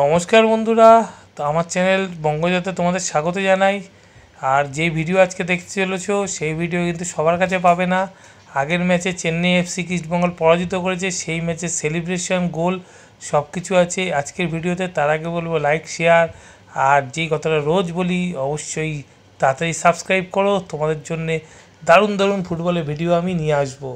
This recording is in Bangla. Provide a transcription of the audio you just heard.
নমস্কার বন্ধুরা, তো আমার চ্যানেল বঙ্গজাতে তোমাদের স্বাগত জানাই। আর যে ভিডিও আজকে দেখতে চলেছো সেই ভিডিও কিন্তু সবার কাছে পাবে না। আগের ম্যাচে চেন্নাই এফসি ইস্টবেঙ্গল পরাজিত করেছে, সেই ম্যাচের সেলিব্রেশন, গোল সব কিছু আছে আজকের ভিডিওতে। তার আগে বলবো লাইক, শেয়ার আর যেই কথাটা রোজ বলি অবশ্যই তাড়াতাড়ি সাবস্ক্রাইব করো। তোমাদের জন্যে দারুণ দারুণ ফুটবলের ভিডিও আমি নিয়ে আসবো।